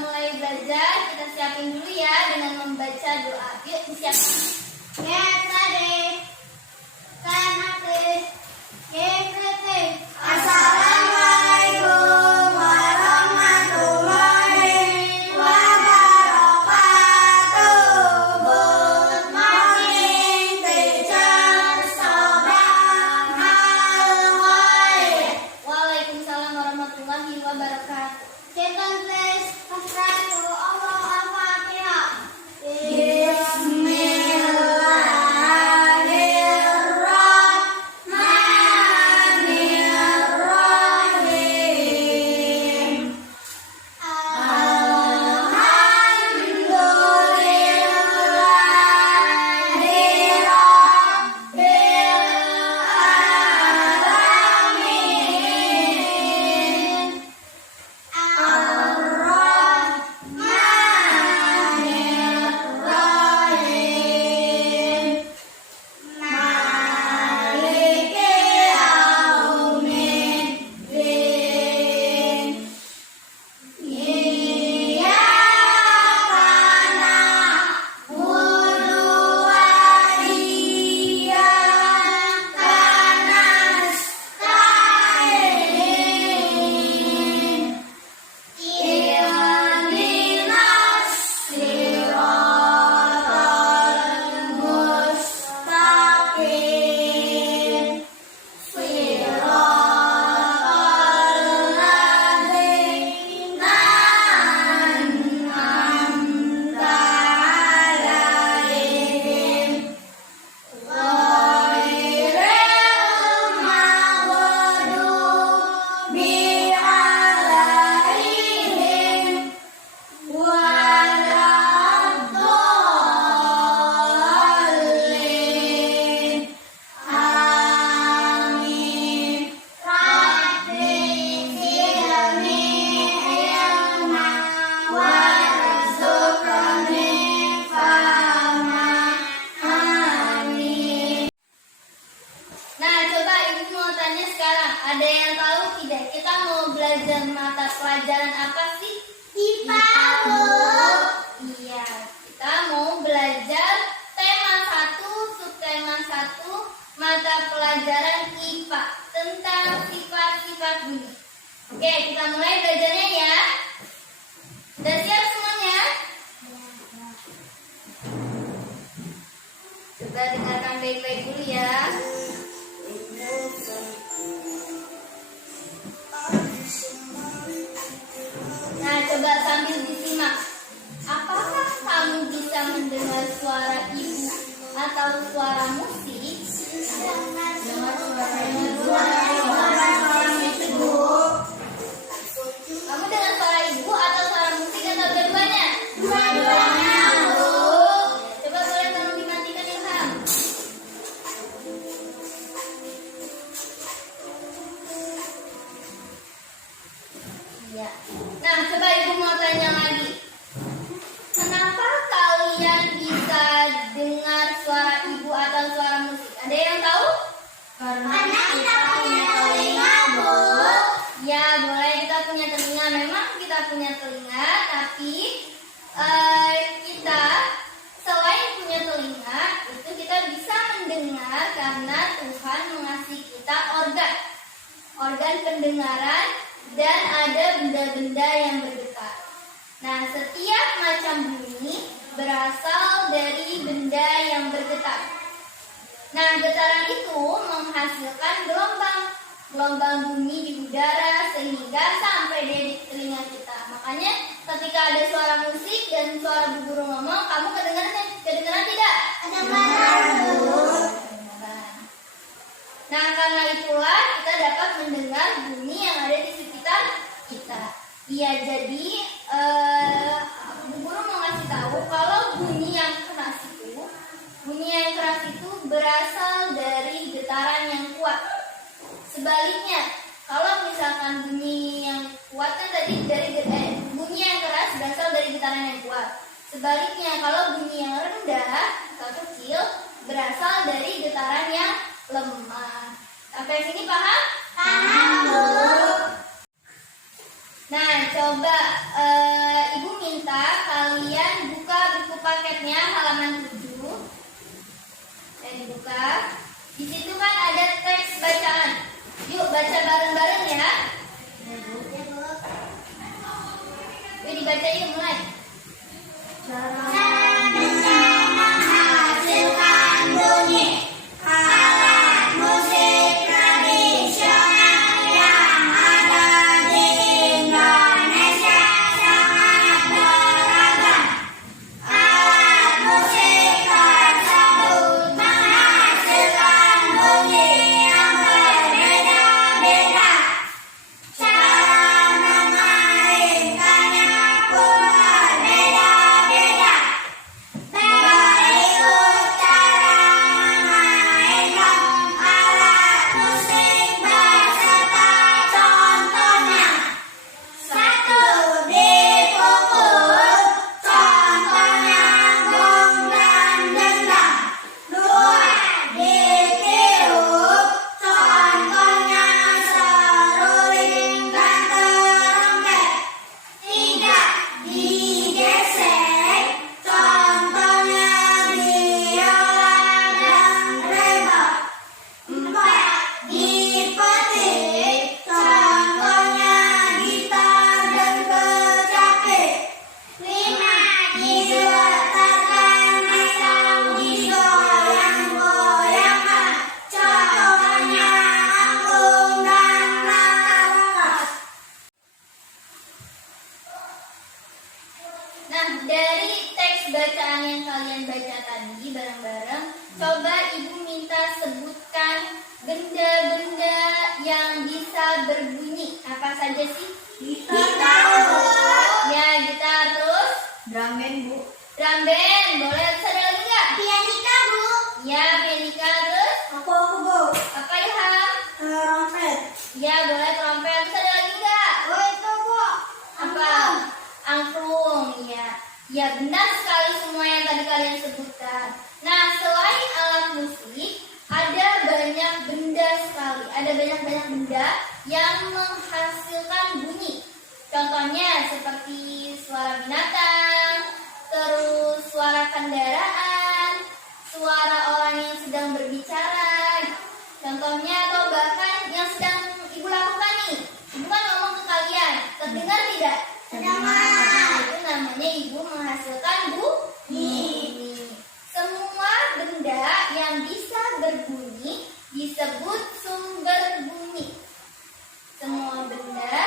mulai belajar, kita siapin dulu ya dengan membaca doa. Yuk disiapkan. Assalamualaikum warahmatullahi wabarakatuh. Good morning, teacher. Sabahal khair. Waalaikumsalam warahmatullahi wabarakatuh. Second place, Hasratu Allah Al-Fatihah. Bismillahirrahmanirrahim. Alhamdulillahi Rabbil Alamin. Ar-Rahmanir-Rahim. Maliki Yaumiddin. Iyyaka na'budu wa iyyaka nasta'in. Ihdinas siratal mustaqim. Siratal ladzina an'amta 'alaihim ghairil maghdubi 'alaihim waladdallin. Amin. Rabbi zidni ilma warzuqni fahma. Amin. Nah, coba ibu mau tanya sekarang, ada yang tahu tidak kita mau belajar mata pelajaran apa sih? IPA, Bu. Iya, kita mau belajar tema 1, subtema 1, mata pelajaran IPA tentang sifat-sifat bunyi. Oke, kita mulai belajarnya ya. Udah siap semuanya? Coba dengarkan baik-baik dulu ya. Nah, coba sambil disimak. Apakah kamu bisa mendengar suara ibu atau suara musik? Dengar Kamu dengar suara ibu atau suara musik atau dua-duanya? dua-duanya, Bu. Coba boleh tolong dimatikan Ilham. Iya. Nah, coba ibu mau tanya lagi. Kenapa kalian bisa dengar suara ibu atau suara musik? Ada yang tahu? Karena kita punya telinga, Bu. Ya, boleh kita punya telinga. Memang kita punya telinga, tapi kita selain punya telinga, itu kita bisa mendengar karena Tuhan mengasih kita organ pendengaran dan ada benda-benda yang bergetar. Nah, setiap macam bunyi berasal dari benda yang bergetar. Nah, getaran itu menghasilkan gelombang bunyi di udara sehingga sampai di telinga kita. Makanya ketika ada suara musik dan suara bu guru ngomong, kamu kedengaran tidak? Kedengaran, Bu. Kedengaran. Nah, karena itulah kita dapat mendengar bunyi yang ada di sekitar kita. Iya, jadi bu guru mau ngasih tahu kalau bunyi yang keras itu berasal dari getaran yang kuat. Sebaliknya, kalau misalkan bunyi yang kuat kan tadi bunyi yang keras berasal dari getaran yang kuat. Sebaliknya, kalau bunyi yang rendah atau kecil berasal dari getaran yang lemah. Sampai sini paham? Paham, Bu. Nah, coba ibu buka. Di situ kan ada teks bacaan. Yuk baca bareng-bareng ya. Yuk dibaca yuk mulai. Cara benda menghasilkan bunyi. Alat musik tradisional yang ada di Indonesia sangat beragam. Alat musik tersebut menghasilkan bunyi yang berbeda-beda. Cara memainkannya pun berbeda-beda. Berikut cara memainkan alat musik beserta contohnya. 1. Dipukul, contohnya gong dan gendang. 2. Ditiup, contohnya seruling dan trompet. 3. Digesek, contohnya biola dan rebab. 4. Dipetik, contohnya gitar dan kecapi. 5. Diletakkan atau digoyang-goyangkan, contohnya angklung dan maracas. Nah, dari teks bacaan yang kalian baca tadi bareng-bareng, coba ibu minta sebutkan benda-benda yang bisa berbunyi. Apa saja sih? Gitar. Ya, gitar. Terus Drum band, Bu. drum band. Boleh ada lagi nggak? Pianika, Bu. Ya, pianika. Terus Aku, Bu. apa Ilham? Trompet. Ya, boleh trompet. Terus ada lagi nggak? Oh, itu, Bu. Apa? Angklung. Ya, ya benar sekali semua yang tadi kalian sebutkan. Nah, selain alat musik, ada banyak benda sekali. Ada banyak-banyak benda yang menghasilkan bunyi. Contohnya seperti suara binatang, terus suara kendaraan, suara orang yang sedang berbicara. Contohnya atau bahkan yang sedang ibu lakukan nih. Ibu kan ngomong ke kalian, terdengar tidak? Terdengar. Itu namanya ibu menghasilkan bunyi. Semua benda yang bisa berbunyi disebut sumber bunyi. Semua benda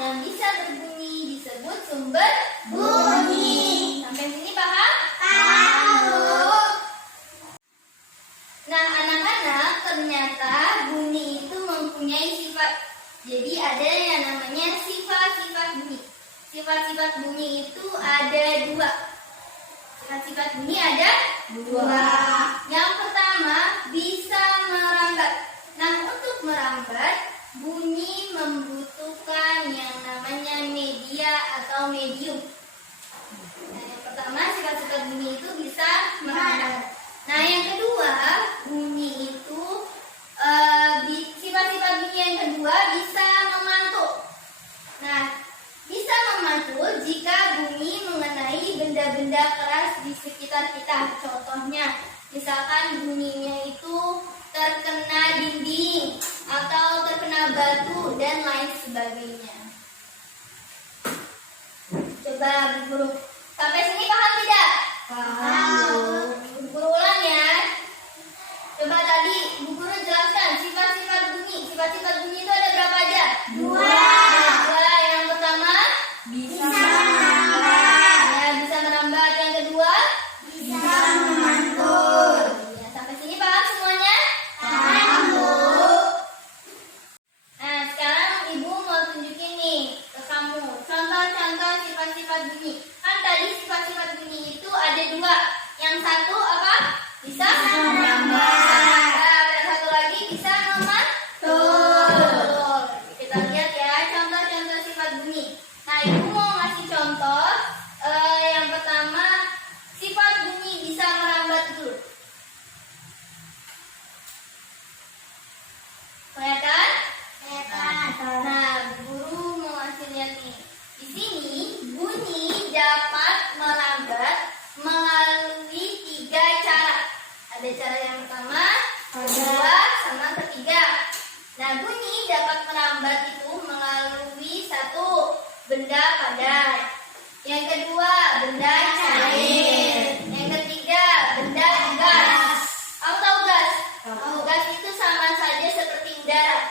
yang bisa berbunyi disebut sumber bunyi. Sampai sini paham? Paham, Bu. Nah, anak-anak, ternyata bunyi itu mempunyai sifat. Jadi ada yang namanya sifat-sifat bunyi. Sifat-sifat bunyi itu ada dua. Sifat-sifat bunyi ada dua. Yang pertama, bisa merambat. Nah, untuk merambat, bunyi membutuhkan yang namanya media atau medium. Nah, yang pertama, sifat-sifat bunyi itu bisa merambat. Nah, yang kedua, bunyi itu sifat-sifat bunyi yang kedua bisa memantul. Nah, bisa memantul jika bunyi mengenai benda-benda keras di sekitar kita. Contohnya, misalkan bunyinya itu terkena dinding atau terkena batu dan lain sebagainya. Coba Bu Guru, sampai sini paham tidak? Paham. Bu Guru ulang ya. Coba tadi Bu Guru jelaskan sifat-sifat bunyi. Sifat-sifat bunyi itu ada berapa aja? Dua. Ada dua. Yang pertama, Bisa merambat. ya bisa merambat. Yang kedua, Bisa memantul. ya, sampai sini paham semuanya? Paham, Bu. Nah, sekarang Ibu mau tunjukin nih ke kamu contoh-contoh sifat-sifat bunyi. Kan tadi sifat-sifat bunyi itu ada dua. Yang satu apa? Bisa merambat. Dan satu lagi bisa memantul. Kita lihat ya contoh-contoh sifat bunyi. Nah, Ibu mau ngasih contoh. Yang pertama, sifat bunyi bisa merambat dulu. Kelihatan? Nah, guru mau ngasih lihat nih. Di sini bunyi dapat merambat melalui 3 cara. Ada cara dapat merambat itu melalui satu, benda padat. Yang kedua, benda cair. Yang ketiga, benda gas. Kamu tahu gas? Tahu. Gas itu sama saja seperti udara.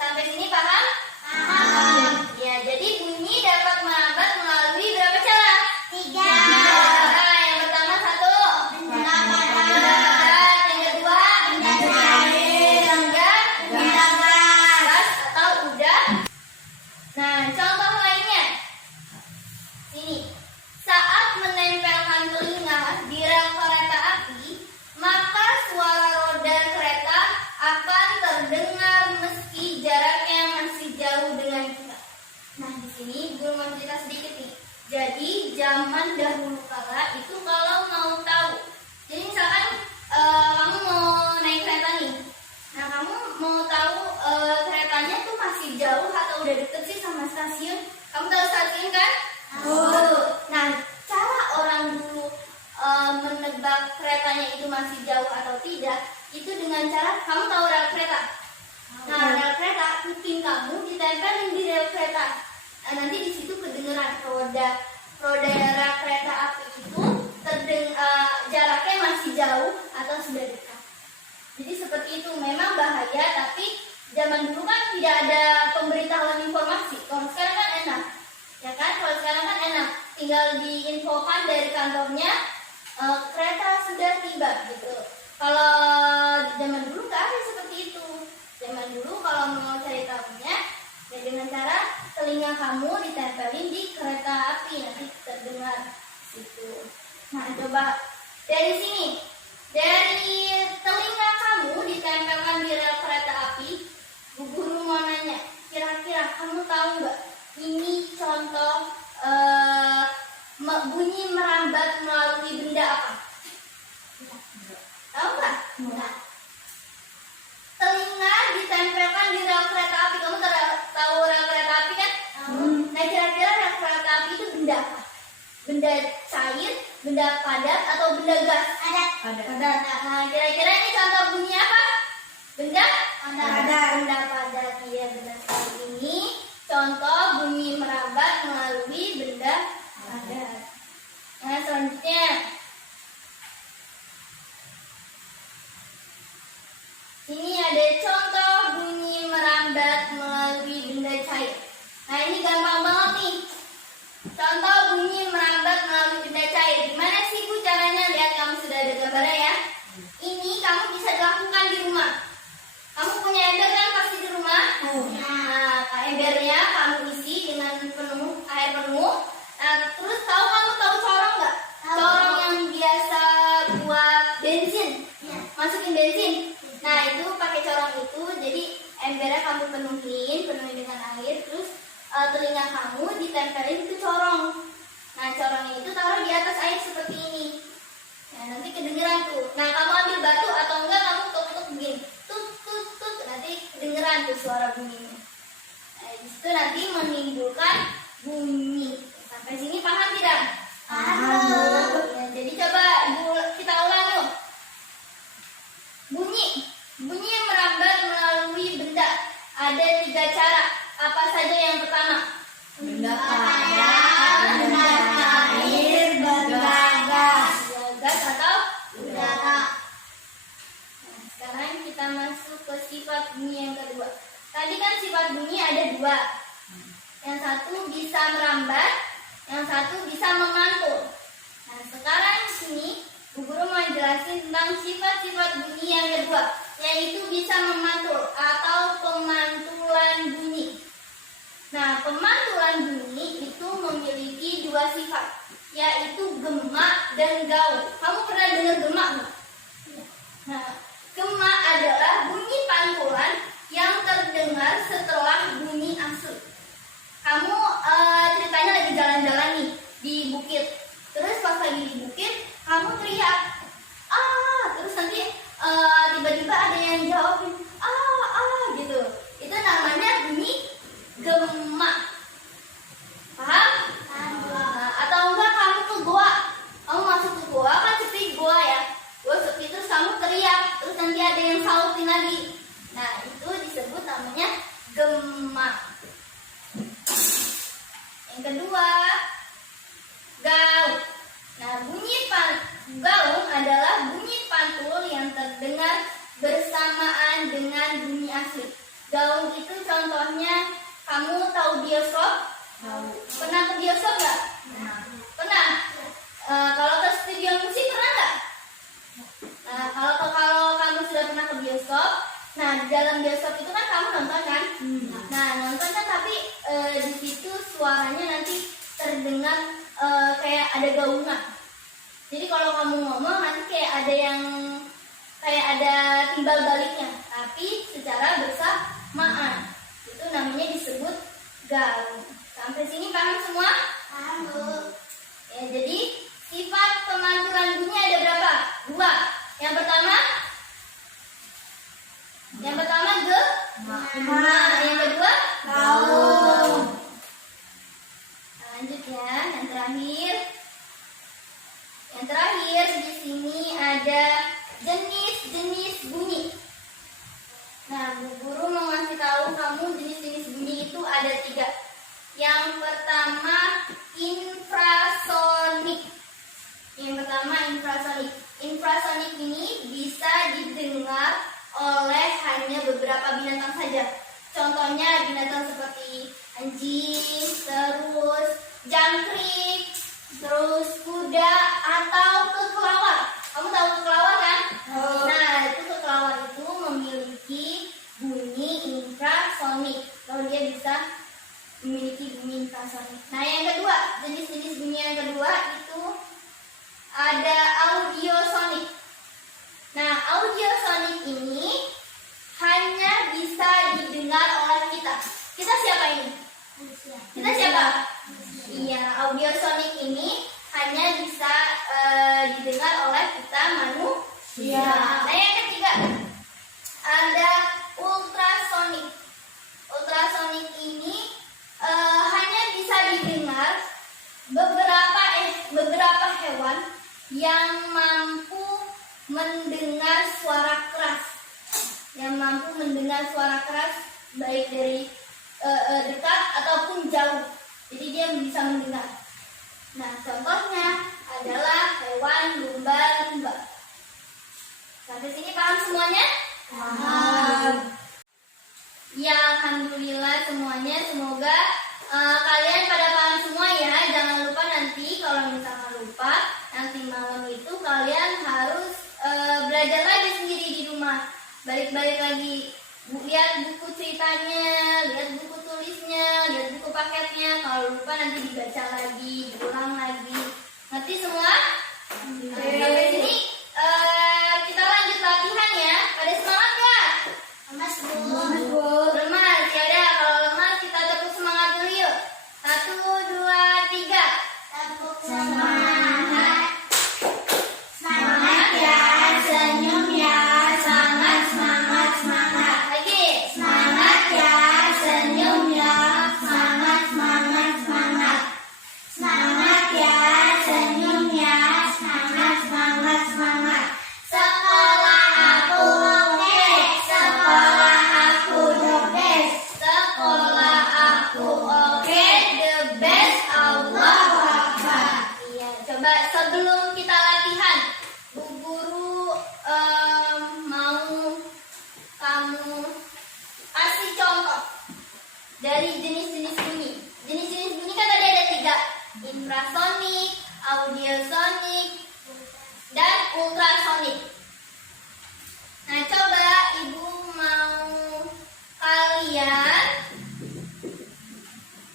Sampai sini paham? Paham. Ya, jadi bunyi dapat merambat melalui berapa cara? 3. Nah, yang pertama satu, Benda benda padat. padat. Yang kedua, Benda cair. benda Benda gas. gas atau udah. Nah, contoh lainnya. Ini. Saat menempelkan telinga di rel kereta api, maka suara roda kereta akan terdengar meski jaraknya masih jauh dengan kita. Nah, di sini guru mau cerita sedikit nih. Jadi, zaman dahulu kala itu kalau mau tahu. Jadi misalkan kamu mau naik kereta nih. Nah, kamu mau tahu keretanya tuh masih jauh atau udah deket sih sama stasiun. Kamu tahu stasiun kan? Tahu. Nah, cara orang dulu menebak keretanya itu masih jauh atau tidak, itu dengan cara kamu tahu rel kereta. Nah, rel kereta, kuping kamu ditempelin di rel kereta. Nah, nanti di situ kedengeran roda rel kereta api itu jaraknya masih jauh atau sudah dekat. Jadi seperti itu, memang bahaya, tapi zaman dulu kan tidak ada pemberitahuan informasi. Kalau sekarang kan enak, ya kan? Kalau sekarang kan enak, tinggal diinfokan dari kantornya kereta sudah tiba gitu. Kalau zaman dulu nggak ada seperti itu. Zaman dulu kalau mau cari tahunya, ya dengan cara telinga kamu ditempelin di kereta api, nanti terdengar situ. Nah, coba dari sini, dari telinga kamu ditempelkan di rel kereta api, Bu Guru mau nanya, kira-kira kamu tahu nggak ini contoh bunyi merambat melalui benda apa? Tahu nggak? Nggak. Telinga ditempelkan di rel kereta api. Kamu tahu rel kereta api kan? Nah, kira-kira rel kereta api itu benda apa? Benda cair, benda padat, atau benda gas? Padat. Nah, kira-kira ini contoh bunyi apa? Benda? Padat. Benda padat. Iya, benar sekali. Ini contoh bunyi merambat melalui benda padat. Nah, selanjutnya. Ini ada contoh bunyi merambat melalui benda cair. Nah, ini gampang banget nih. Contoh bunyi merambat melalui benda cair. Gimana sih Bu caranya? Lihat, kamu sudah ada gambarnya ya. Ini kamu bisa dilakukan di rumah. Kamu punya ember kan pasti di rumah? Nah, embernya kamu isi dengan penuh air penuh. Nah, terus kamu tahu corong nggak? Tahu. Corong yang biasa buat bensin. Iya. Masukin bensin. Nah, itu pakai corong itu. Jadi embernya kamu penuhin dengan air. Terus telinga kamu ditempelin ke corong. Nah, corongnya itu taruh di atas air seperti ini. Nah, nanti kedengeran tuh. Nah, kamu ambil batu atau enggak kamu tuk-tuk begini. Tut tut tut, nanti kedengeran tuh suara bunyinya. Nah, itu nanti menimbulkan bunyi. Sampai sini paham tidak? Paham. Ya, jadi coba kita ulang yuk. Bunyi yang merambat melalui benda ada 3 cara. Apa saja yang pertama? Benda Padat, benda cair, benda gas. Ya, gas atau Udara. Nah, sekarang kita masuk ke sifat bunyi yang kedua. Tadi kan sifat bunyi ada 2. Yang satu bisa merambat, yang satu bisa memantul. Nah, sekarang di sini Bu Guru mau jelasin tentang sifat-sifat bunyi yang kedua, yaitu bisa memantul atau pemantulan bunyi. Nah, pemantulan bunyi itu memiliki 2 sifat, yaitu gemak dan gaul. Kamu pernah dengar gemak nggak? Nah, gemak adalah bunyi pantulan yang terdengar setelah bunyi asli. Kamu ceritanya lagi jalan-jalan nih di bukit. Terus pas lagi di bukit, kamu teriak, terus nanti tiba-tiba ada yang jawabin, gitu. Itu namanya bunyi gemak. Paham? Nah, atau enggak kamu ke goa. Kamu masuk ke goa, kan sepi goa ya. Goa sepi, terus kamu teriak, terus nanti ada yang sautin lagi. Nah, itu disebut namanya gemak. Kamu tahu bioskop? Tahu. Pernah ke bioskop nggak? Pernah. Kalau ke studio musik pernah nggak? Nah, kalau kamu sudah pernah ke bioskop, nah di dalam bioskop itu kan kamu nonton kan? Nah nonton kan, tapi di situ suaranya nanti terdengar kayak ada gaungan. Jadi kalau kamu ngomong nanti kayak ada timbal baliknya, tapi secara bersamaan. Itu namanya disebut gaung. Sampai sini paham semua? Paham, Bu. Ya, jadi sifat pemantulan bunyi ada berapa? 2. Yang pertama gema. Yang kedua Gaung. Nah, lanjut ya, yang terakhir. Yang terakhir di sini ada jenis-jenis bunyi. Nah, Bu Guru mau ngasih tahu kamu jenis-jenis bunyi itu ada 3. Yang pertama infrasonik. Infrasonik ini bisa didengar oleh hanya beberapa binatang saja. Contohnya binatang seperti anjing, terus jangkrik, terus kuda atau kekelawar. Kamu tahu kekelawar kan? Nah, itu kekelawar itu memiliki bunyi infrasonik. Kalau dia bisa memiliki bunyi infrasonik. Nah, yang kedua, jenis-jenis bunyi yang kedua itu ada audiosonik. Nah, audiosonik ini hanya bisa didengar oleh kita. Kita siapa ini? Kita siapa? Iya, audiosonik ini hanya bisa didengar oleh kita manusia. Nah, yang ketiga ada ultrasonik. Ultrasonik ini hanya bisa didengar beberapa hewan yang mampu mendengar suara keras, baik dari dekat ataupun jauh. Jadi dia bisa mendengar. Nah, contohnya adalah hewan lumba-lumba. Sampai sini paham semuanya? Paham. Ya, alhamdulillah semuanya. Semoga kalian pada paham semua ya. Jangan lupa nanti kalau misalkan lupa, nanti malam itu kalian harus belajar lagi sendiri di rumah. Balik-balik lagi, lihat buku ceritanya, lihat buku tulisnya, lihat buku paketnya. Kalau lupa nanti dibaca lagi, diulang lagi. Ngerti semua? Sampai sini kita lanjut latihan ya. Pada semangat nggak? Mas, Bu. Lemas, ya udah. Kalau lemas kita tepuk semangat dulu yuk. 1, 2, 3. Tepuk semangat. Semangat ya, senyum ya. Semangat, semangat, semangat. Lagi. Semangat ya, senyum ya. Semangat, semangat, semangat. Semangat ya, senyum ya. Semangat, semangat, semangat. Sekolah aku oke. Sekolah aku the best. Sekolah aku oke, the best, Allahu Akbar. Iya, coba sebelum kita latihan, Bu Guru mau kamu kasih contoh dari jenis-jenis bunyi. Jenis-jenis bunyi kan tadi ada 3, infrasonik, audiosonik, dan ultrasonik. Nah, coba Ibu mau kalian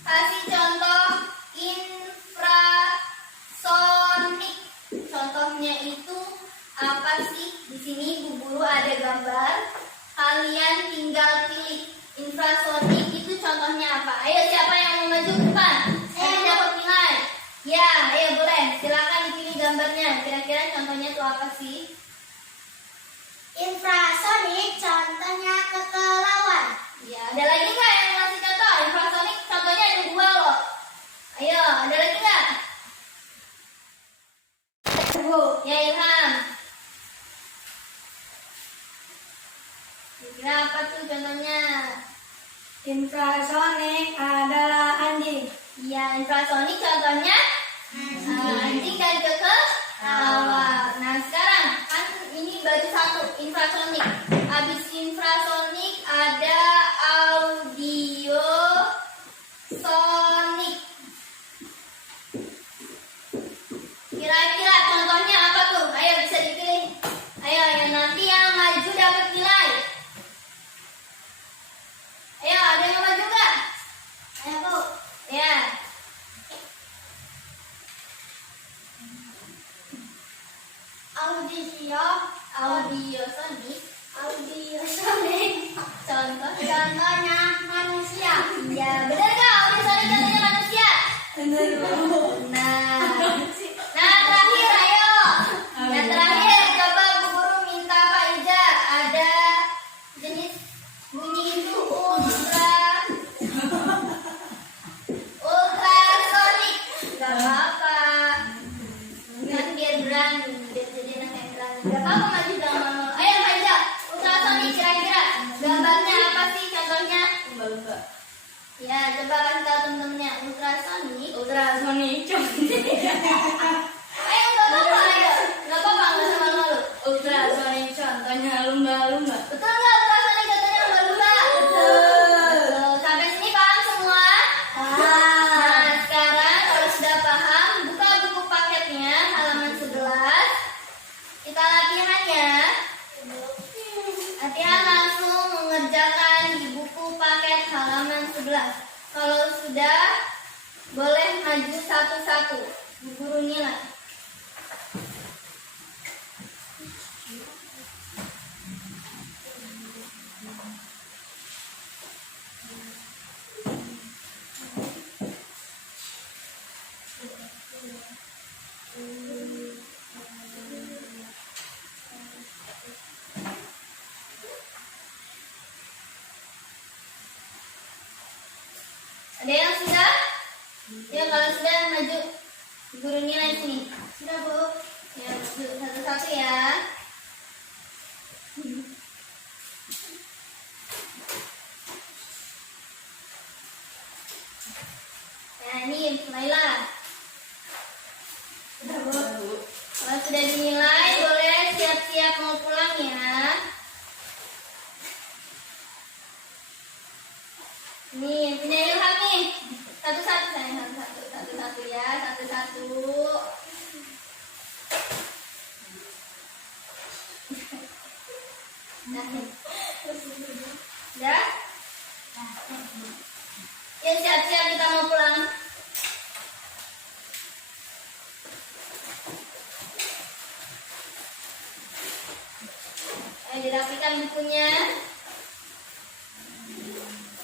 kasih contoh infrasonik. Contohnya itu apa sih? Di sini Bu Guru ada gambar. Kalian tinggal pilih infrasonik itu contohnya apa. Ayo, siapa yang mau maju ke depan? Nanti dapat nilai. Ya, ayo boleh. Silakan dipilih gambarnya. Kira-kira contohnya itu apa sih? Infrasonik contohnya kekelauan. Ya, ada lagi nggak yang mau ngasih contoh? Infrasonik contohnya ada 2 loh. Ayo, ada lagi nggak? Bu. Ya, Ilham. Kira apa tuh contohnya? Infrasonik adalah anjing. Ya, infrasonik contohnya anjing dan kekelawar. Nah, sekarang kan ini baru 1 infrasonik. Habis infrasonik ada Ya, coba kasih tahu temen-temennya ultrasonic. Ultrasonic. Ayo, nggak apa-apa, ayo. Nggak apa-apa, nggak usah malu-malu. Ultrasonic contohnya lumba-lumba. Betul nggak ultrasonic contohnya lumba-lumba? Betul. Sampai sini paham semua? Nah, sekarang kalau sudah paham, buka buku paketnya halaman 11. Kita latihan ya. Latihan langsung mengerjakan di buku paket halaman 11. Kalau sudah, boleh maju satu-satu. Bu Guru nilai. Ada yang sudah? Ya, kalau sudah maju. Bu Guru nilai sini. Sudah, Bu. Ya, maju satu-satu ya. Nah, ini mulailah. Sudah, Bu. Kalau sudah dinilai, boleh siap-siap mau pulang ya. Nih, punya Ilham nih. Satu-satu sayang, satu-satu. Satu-satu ya, satu-satu. Nah, udah? Ya, siap-siap kita mau pulang. Ayo dirapikan bukunya.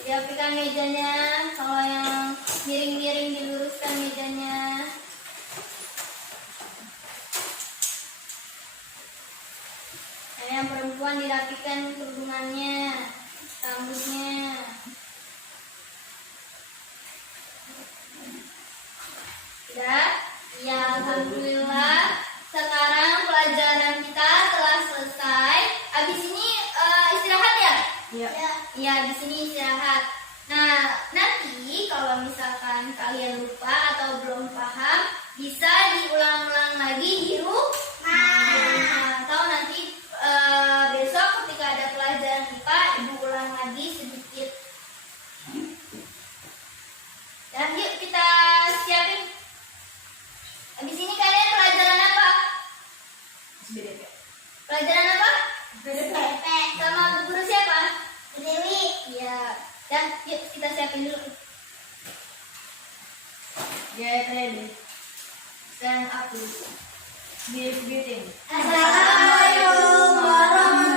Dirapikan mejanya. Kalau yang miring-miring diluruskan mejanya. Nah, yang perempuan dirapikan kerudungannya, rambutnya. Sudah? Ya, alhamdulillah. Sekarang pelajaran kita telah selesai. Habis ini istirahat ya? Iya. Iya, di sini istirahat. Nah, nanti kalau misalkan kalian lupa atau belum paham, bisa diulang-ulang lagi di rumah. Atau nanti besok ketika ada pelajaran IPA, Ibu ulang lagi sedikit. Dan yuk kita siapin. Habis ini kalian pelajaran apa? SBDP. Pelajaran apa? SBDP. Sama Bu Guru siapa? Dewi. Iya. Dan yuk kita siapin dulu. Get ready. Stand up dulu. Deep breathing. Assalamualaikum warahmatullahi